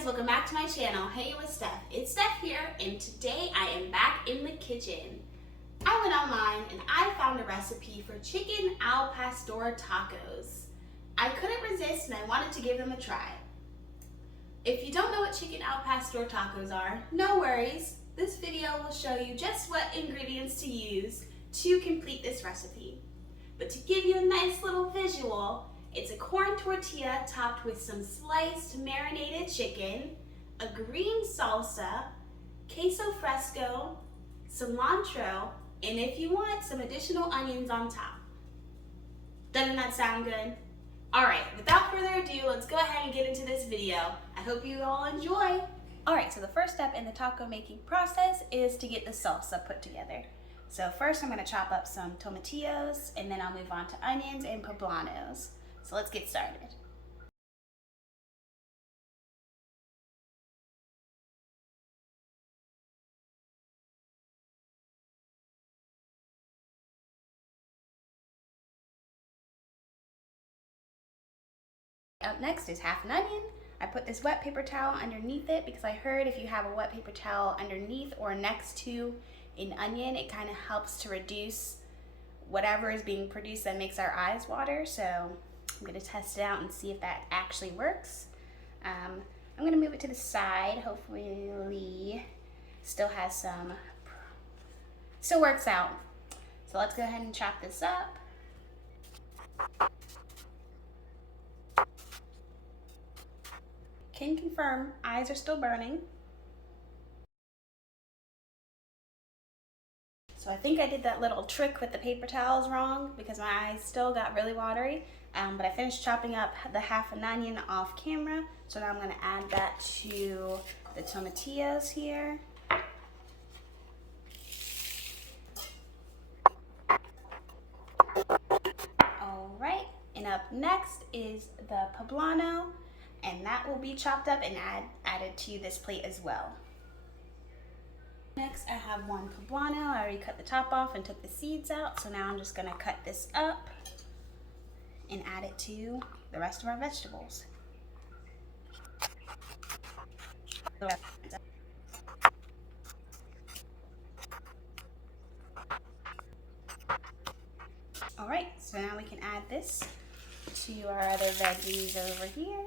guys, welcome back to my channel. Hey, with Steph. It's Steph here, and today I am back in the kitchen. I went online and I found a recipe for chicken al pastor tacos. I couldn't resist and I wanted to give them a try. If you don't know what chicken al pastor tacos are, no worries. This video will show you just what ingredients to use to complete this recipe. But to give you a nice little visual, it's a corn tortilla topped with some sliced marinated chicken, a green salsa, queso fresco, cilantro, and if you want, some additional onions on top. Doesn't that sound good? Alright, without further ado, let's go ahead and get into this video. I hope you all enjoy. Alright, so the first step in the taco making process is to get the salsa put together. So first I'm going to chop up some tomatillos, and then I'll move on to onions and poblanos. So let's get started. Up next is half an onion. I put this wet paper towel underneath it because I heard if you have a wet paper towel underneath or next to an onion, it kind of helps to reduce whatever is being produced that makes our eyes water. So I'm going to test it out and see if that actually works. I'm going to move it to the side. Hopefully still works out. So let's go ahead and chop this up. Can confirm, eyes are still burning. So I think I did that little trick with the paper towels wrong because my eyes still got really watery. But I finished chopping up the half an onion off camera. So now I'm going to add that to the tomatillos here. Alright, and up next is the poblano. And that will be chopped up and added to this plate as well. Next I have one poblano. I already cut the top off and took the seeds out. So now I'm just going to cut this up and add it to the rest of our vegetables. Alright, so now we can add this to our other veggies over here.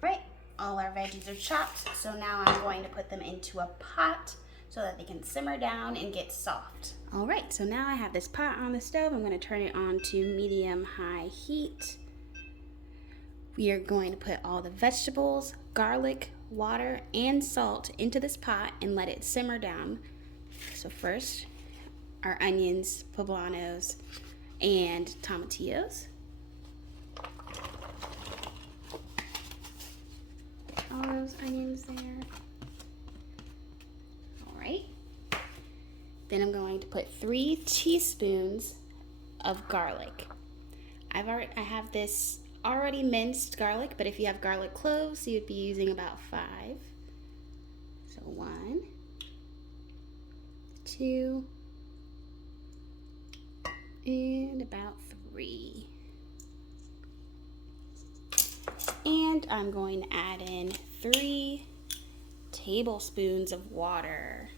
Right, all our veggies are chopped, so now I'm going to put them into a pot so that they can simmer down and get soft. All right, so now I have this pot on the stove. I'm going to turn it on to medium-high heat. We are going to put all the vegetables, garlic, water, and salt into this pot and let it simmer down. So first, our onions, poblanos, and tomatillos. All those onions there. All right. Then I'm going to put 3 teaspoons of garlic. I have this already minced garlic, but if you have garlic cloves, you'd be using about 5. So 1, 2, and about 3. And I'm going to add in 3 tablespoons of water.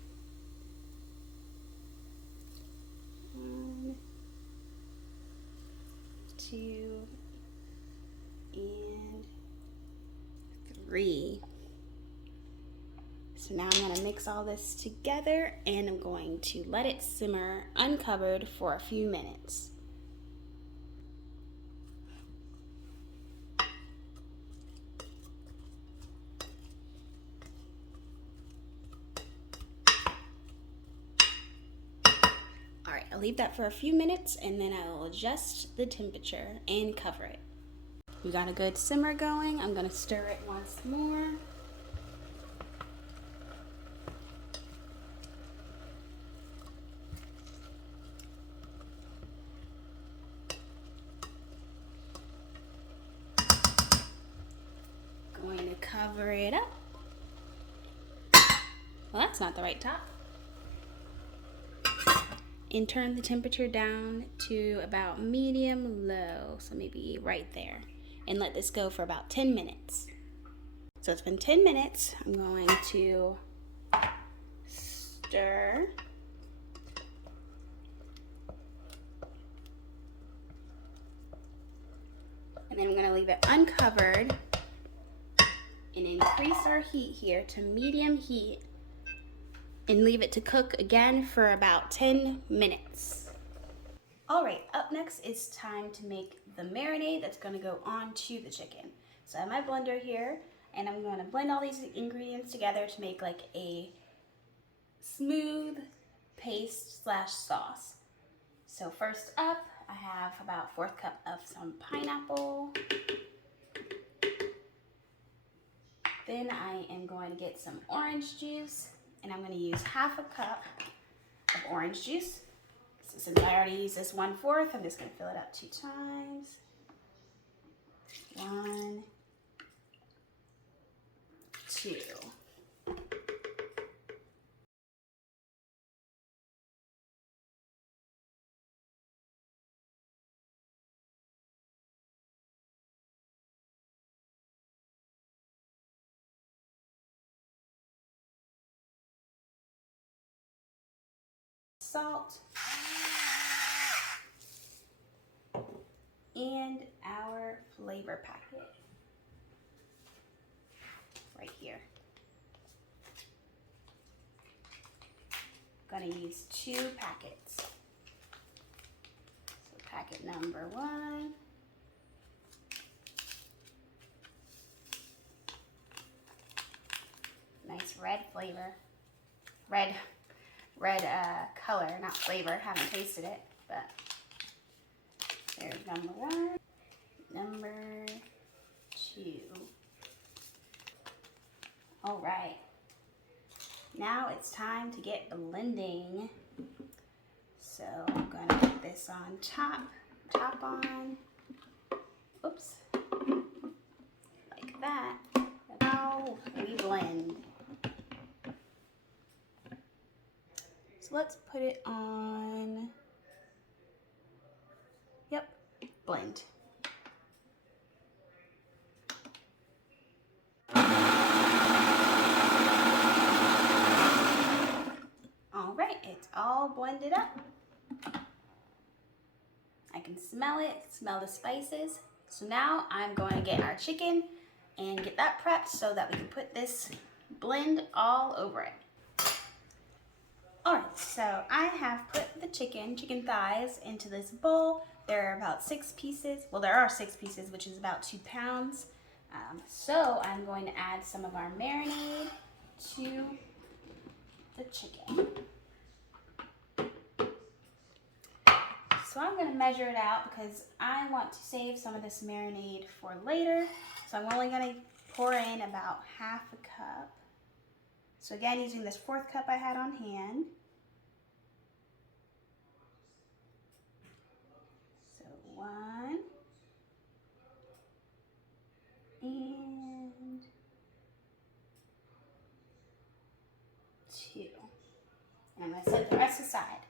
1, 2, and 3. So now I'm going to mix all this together and I'm going to let it simmer uncovered for a few minutes. Alright, I'll leave that for a few minutes and then I will adjust the temperature and cover it. We got a good simmer going. I'm going to stir it once more. Going to cover it up. Well, that's not the right top. and turn the temperature down to about medium low, so maybe right there, and let this go for about 10 minutes. So it's been 10 minutes. I'm going to stir. And then I'm going to leave it uncovered and increase our heat here to medium heat and leave it to cook again for about 10 minutes. All right, up next is time to make the marinade that's going to go onto the chicken. So I have my blender here, and I'm going to blend all these ingredients together to make like a smooth paste slash sauce. So first up, I have about 1/4 cup of some pineapple. Then I am going to get some orange juice, and I'm going to use 1/2 cup of orange juice. So since I already used this 1/4, I'm just going to fill it up 2 times. 1, 2. Salt. And our flavor packet right here. I'm gonna use 2 packets. So packet number 1. Nice red flavor. Red color, not flavor. Haven't tasted it, but there's number 1. Number 2. All right. Now it's time to get blending. So I'm going to put this on top on. Oops. Like that. Now we blend. So let's put it on. Yep, blend. All right, it's all blended up. I can smell it, smell the spices. So now I'm going to get our chicken and get that prepped so that we can put this blend all over it. All right, so I have put the chicken thighs into this bowl. There are about 6 pieces. Well, there are 6 pieces, which is about 2 pounds. So I'm going to add some of our marinade to the chicken. So I'm going to measure it out because I want to save some of this marinade for later. So I'm only going to pour in about 1/2 cup. So again, using this 1/4 cup I had on hand. So 1 and 2. And I'm going to set the rest aside.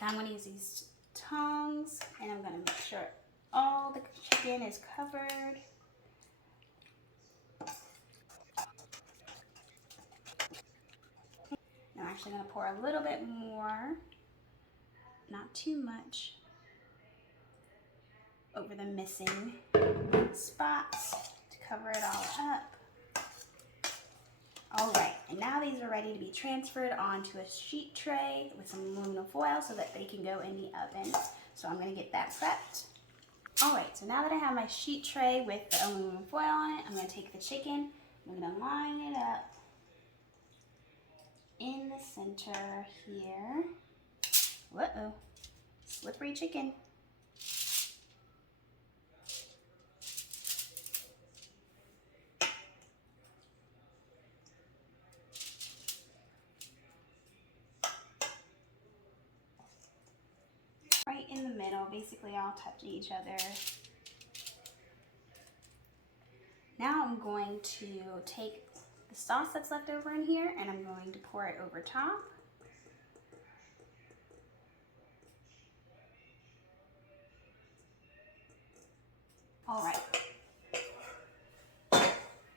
Now I'm going to use these tongs, and I'm going to make sure all the chicken is covered. I'm actually going to pour a little bit more, not too much, over the missing spots to cover it all up. All right, and now these are ready to be transferred onto a sheet tray with some aluminum foil so that they can go in the oven. So I'm going to get that prepped. All right, so now that I have my sheet tray with the aluminum foil on it, I'm going to take the chicken, I'm going to line it up in the center here. Uh-oh, slippery chicken. Right in the middle, basically all touching each other. Now I'm going to take the sauce that's left over in here and I'm going to pour it over top. All right.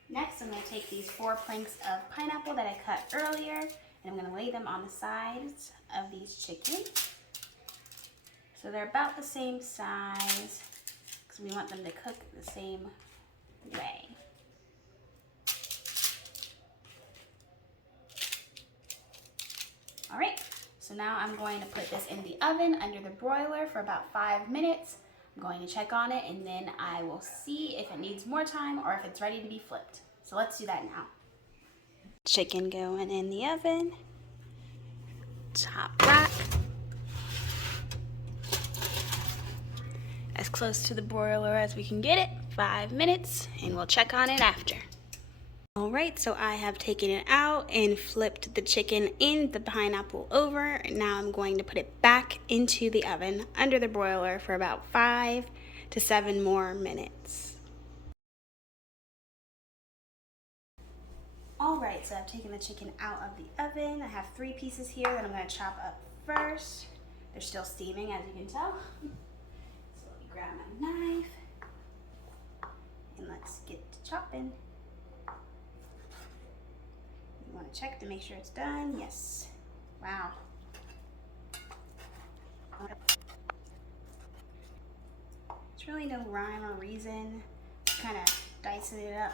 Next, I'm going to take these 4 planks of pineapple that I cut earlier, and I'm going to lay them on the sides of these chickens. So they're about the same size, because we want them to cook the same way. All right, so now I'm going to put this in the oven under the broiler for about 5 minutes. I'm going to check on it, and then I will see if it needs more time or if it's ready to be flipped. So let's do that now. Chicken going in the oven. Top rack. As close to the broiler as we can get it. 5 minutes, and we'll check on it after. All right, so I have taken it out and flipped the chicken and the pineapple over. Now I'm going to put it back into the oven under the broiler for about 5 to 7 more minutes. All right, so I've taken the chicken out of the oven. I have 3 pieces here that I'm going to chop up first. They're still steaming, as you can tell. So let me grab my knife and let's get to chopping. You want to check to make sure it's done. Yes. Wow. There's really no rhyme or reason. Just kind of dicing it up.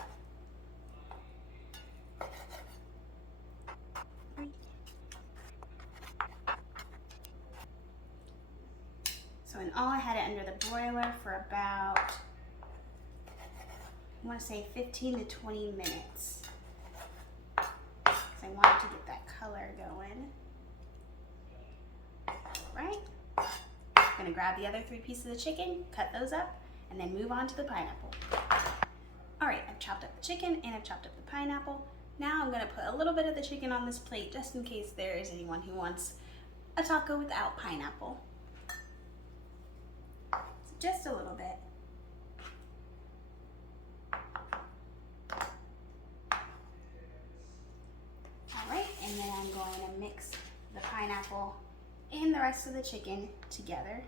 So in all, I had it under the broiler for about, I want to say 15 to 20 minutes. Because I wanted to get that color going. All right. I'm going to grab the other 3 pieces of chicken, cut those up, and then move on to the pineapple. All right, I've chopped up the chicken and I've chopped up the pineapple. Now I'm going to put a little bit of the chicken on this plate just in case there is anyone who wants a taco without pineapple. So just a little bit. All right, and then I'm going to mix the pineapple and the rest of the chicken together.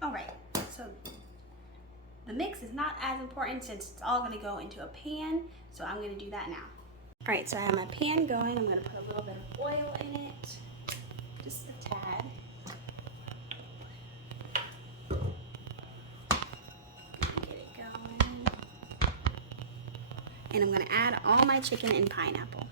All right, so the mix is not as important since it's all going to go into a pan, so I'm going to do that now. All right, so I have my pan going. I'm going to put a little bit of oil in it, just a tad. Get it going. And I'm going to add all my chicken and pineapple.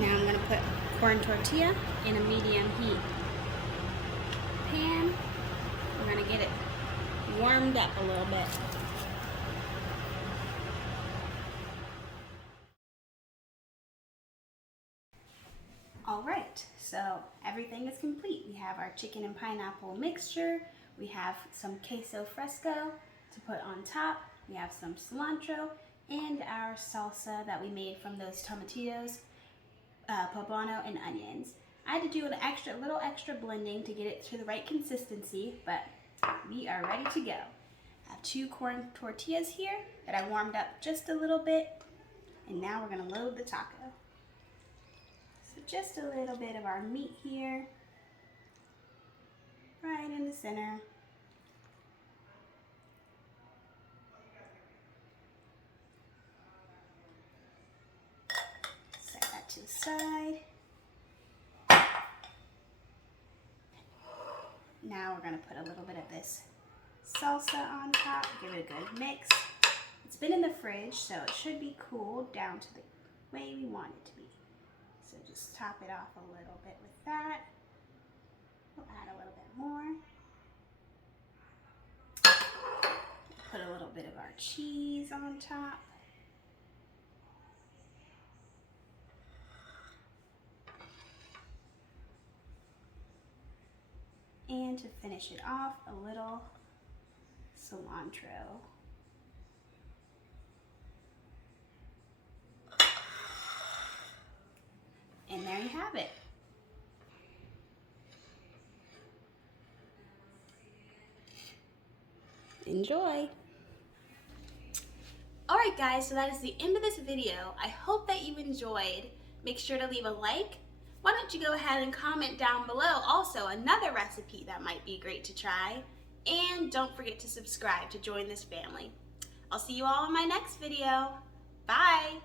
Now I'm going to put corn tortilla in a medium heat pan. We're going to get it warmed up a little bit. All right, so everything is complete. We have our chicken and pineapple mixture. We have some queso fresco to put on top. We have some cilantro and our salsa that we made from those tomatillos, poblano, and onions. I had to do a little extra blending to get it to the right consistency, but we are ready to go. I have 2 corn tortillas here that I warmed up just a little bit, and now we're going to load the taco. So just a little bit of our meat here, right in the center. Set that to the side. Now we're going to put a little bit of this salsa on top, give it a good mix. It's been in the fridge, so it should be cooled down to the way we want it to be. So just top it off a little bit with that. We'll add a little bit more. Put a little bit of our cheese on top. And to finish it off, a little cilantro. it. Enjoy. Alright guys, so that is the end of this video. I hope that you enjoyed. Make sure to leave a like. Why don't you go ahead and comment down below also another recipe that might be great to try. And don't forget to subscribe to join this family. I'll see you all in my next video. Bye!